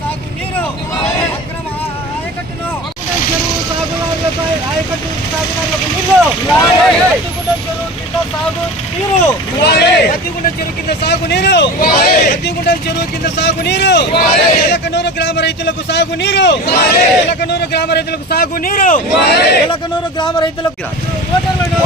సాగు నీరు అక్రమ ఆయకట్టును చెరువు సాగుదారులపై ఆయకట్టు సాగుదారులకు నీళ్లు అద్దిగుండం చెరువు కింద సాగు నీరు అద్దిగుండం చెరువు కింద సాగు నీరు అద్దిగుండం చెరువు కింద సాగు నీరు ఎలకనూరు గ్రామ రైతులకు సాగు నీరు ఎలకనూరు గ్రామ రైతులకు సాగు నీరు ఎలకనూరు గ్రామ రైతులకు ఓటర్లను